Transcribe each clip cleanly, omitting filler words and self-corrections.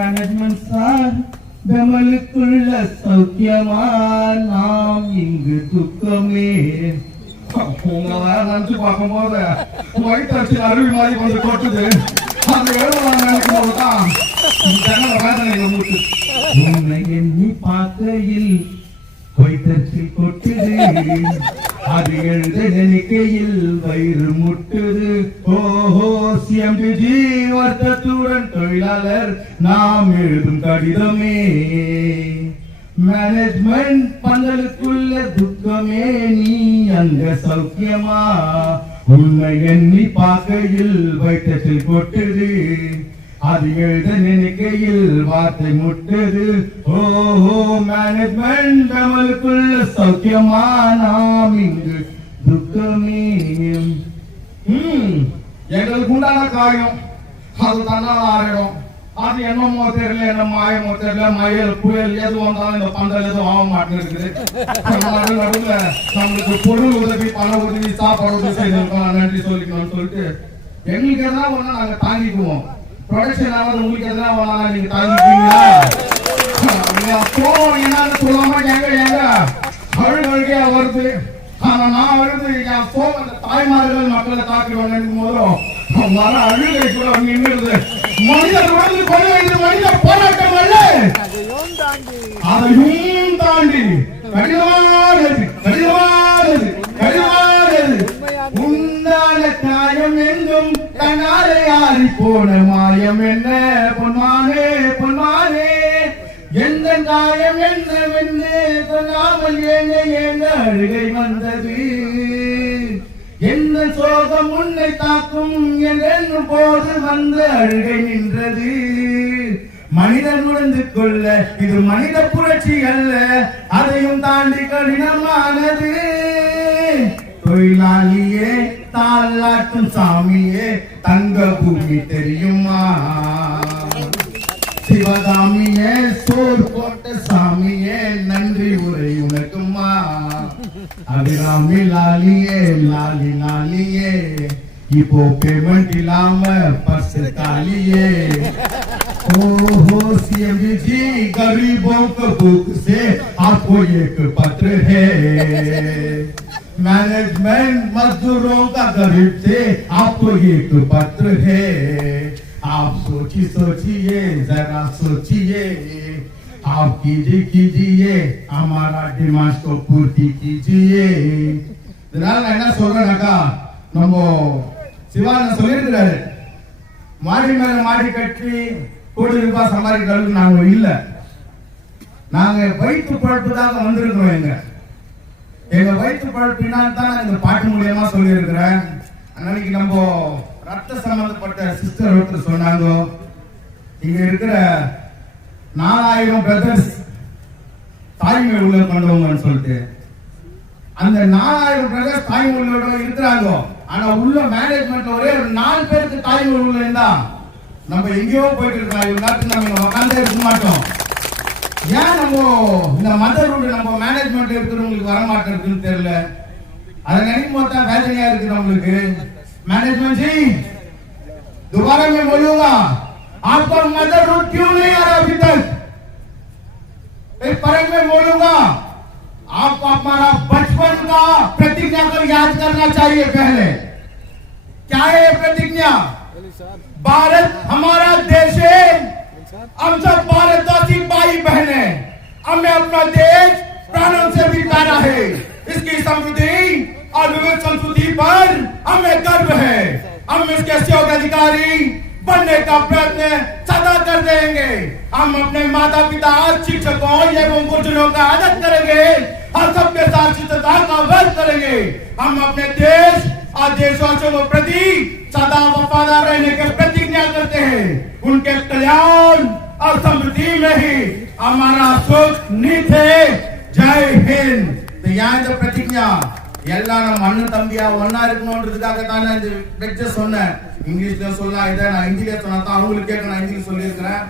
Management sir, பெமலுக்குள்ள சௌக்கியமா? நாம் இங்கு துக்கமே. உங்க வேற நினைச்சு பார்க்கும் போது வயிற்று அருவி மாதிரி வந்து கொட்டுது. அந்த வேலை நினைக்கும் போதுதான் வேதனை வந்துட்டு. உன்னை எண்ணி பார்க்கையில் வயிற்றில் கொட்டுது, அது எழுத நினைக்கையில் வயிறு முட்டுது. ஓஹோ சிஎம்பிஜி வருத்தத்துடன் தொழிலாளர் நாம் எழுதும் கடிதமே. மேனேஜ்மெண்ட் பந்தலுக்குள்ள துக்கமே, நீ அங்க சௌக்கியமா? உன்னை எண்ணி பார்க்கையில் வயிற்றில் கொட்டுது, அது எழுத நினைக்கையில் வார்த்தை முட்டுது. ஓஹோ மேனேஜ்மெண்ட் நம்மளுக்குள்ள சௌக்கியமா? நாம் இங்கு துக்கமே. எங்களுக்கு உண்டான காரியம் அது தன்னால் ஆறிடும். அது என்னமோ தெரியல, என்ன மாயமோ தெரியல, மயல் புயல் எது வந்தாலும் இந்த பந்தல் எதுவும் ஆக மாட்டேங்குது. நடுவுல நம்மளுக்கு பொருள் உதவி, பண உதவி, சாப்பாடு உதவி செய்திருக்கோம், நன்றி சொல்லிக்கணும்னு சொல்லிட்டு எங்களுக்கு எதாவது ஒண்ணா நாங்க தாங்கிக்குவோம். ப்ரொடக்ஷன் ஆவது உங்களுக்கு எதனா வேணாலும் நீங்க தாங்கிட்டீங்களா? போவோம் என்னன்னு சொல்லாம எங்க அழுகையா வருது. ஆனா நான் வருது என் போம் அந்த தாய்மார்கள் மக்களை தாக்கிடுவாங்க நினைக்கும் போதும் வர அழுகை கூட நின்றுது. மனிதர் வந்து கொள்ள வேண்டிய மனித போராட்டம் அல்ல, அதையும் தாண்டி கடினமானது உண்டான காயம் எங்கும் தன்னாலே ஆறி போன மாயம் என்ன பொன்மானே பொன்மானே. எந்த காயம் என்னவென்று சொல்லாமல் ஏங்க அழுகை வந்தது. எந்த சோகம் உன்னை தாக்கும் என்னும் போது வந்த அழுகை நின்றது. மனிதன் உணர்ந்து கொள்ள இது மனித புரட்சி அல்ல, அதையும் தாண்டி கடினமானது. தொழிலாளியே தாளாட்டும் சாமியே தங்க பூமி தெரியுமா? சிவகாமியே சோர் போட்ட சாமியே நன்றி உரை உனக்குமா? அபிராமி லாலியே லாலி லாலியே இப்போ पेमेंट इलाम पर्स कालिए। ओहो सीएमजी गरीबों को भूख से आपको एक पत्र है। मैनेजमेंट मजदूरों का गरीब से आपको एक पत्र है। आप सोचिए जरा सोचिए, आप कीजिए हमारा डिमांड को पूर्ति कीजिए। என்ன சொல்றேன்னாக்கா, நம்ம சிவானந்த சொல்லியிருக்கிறாரு, மாடி மேல மாடி கட்டி கோடி ரூபாய் சம்பாதிக்கிறது நாங்க இல்ல, நாங்க வயிற்று பழப்புதாக வந்திருக்கிறோம். எங்க வயிற்று பழப்பினால் தான் இந்த பாட்டு மூலியமா சொல்லி இருக்கிறேன். அன்னைக்கு நம்ம ரத்த சம்பந்தப்பட்ட சிஸ்டர் ஒருத்தர் சொன்னாங்க, இங்க இருக்கிற 4000 பிரதர்ஸ் தாய்மை உள்ள கொண்டவங்கன்னு சொல்லிட்டு. அந்த 4000 பிரதர்ஸ் தாய்மை உள்ளோட இருக்கிறாங்க. ஆனா உள்ள மேனேஜ்மெண்ட்ல ஒரே 4 பேருக்கு தாய்மை உள்ள இருந்தா நம்ம எங்கேயோ போயிட்டு இருக்கோம். இவங்க நம்ம உட்கார்ந்தே இருக்க மாட்டோம். ஏன் நம்ம இந்த மதரோட நம்ம மேனேஜ்மெண்ட் இருக்கிறவங்களுக்கு வர மாட்டேங்குதுன்னு தெரியல. அதை நினைக்கும் போது தான் வேதனையா இருக்கு நம்மளுக்கு. मैनेजमेंट जी दोबारा मैं बोलूंगा, आपका मदर रूट क्यों नहीं आ रहा अभी तक? एक परख में बोलूंगा, आपको हमारा बचपन का प्रतिज्ञा को याद करना चाहिए। पहले क्या है प्रतिज्ञा? भारत हमारा देश है, हम सब भारतवासी भाई बहने, हमें अपना देश प्राणों से भी प्यारा है। इसकी समृद्धि और विविध संस्कृति पर हमें गर्व है। हम इसके सहयोग अधिकारी बनने का प्रयत्न सदा कर देंगे। हम अपने माता पिता शिक्षकों एवं गुरुजनों का आदर करेंगे और सबके साथ शिष्टता का वर्त करेंगे। हम अपने देश और देशवासियों के प्रति सदा वफादार रहने की प्रतिज्ञा करते हैं। उनके कल्याण और समृद्धि में ही हमारा सुख निहित है। जय हिंद। तो यहाँ जो प्रतिज्ञा எல்லாம் நம்ம அண்ணன் தம்பியா ஒன்னா இருக்கணும்ன்றதுக்காக தான் இந்த லெக்சர் சொன்னேன். இங்கிலீஷ்ல சொல்லலாம், இதை நான் ஹிந்தில சொன்னா தான் அவங்களுக்கு கேட்க நான் ஹிந்தில சொல்லியிருக்கிறேன்.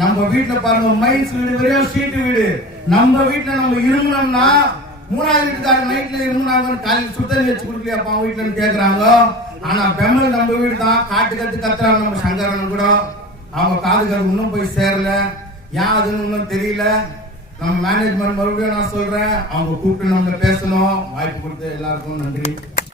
நம்ம வீட்டுல பாருங்க, மைன்ஸ் வீடு வெறும் ஷீட் வீடு. நம்ம வீட்டுல நம்ம இருந்தோம்னா 3வது வீட்டுக்காரங்க நைட்ல இருந்தாங்க, காலையில் சுத்தம் வச்சு கொடுக்கலையாப்பா அவங்க வீட்டுல கேட்கறாங்க. ஆனா பெமல் நம்ம வீடு தான் காட்டு கத்து கத்துறாங்க நம்ம சங்கரன் கூட. அவங்க காதுகளுக்கு இன்னும் போய் சேரல, ஏன் அதுன்னு இன்னும் தெரியல. நம்ம மேனேஜ்மெண்ட் மறுபடியும் நான் சொல்றேன், அவங்க கூப்பிட்டு நம்ம பேசணும். வாய்ப்பு கொடுத்து எல்லாருக்கும் நன்றி.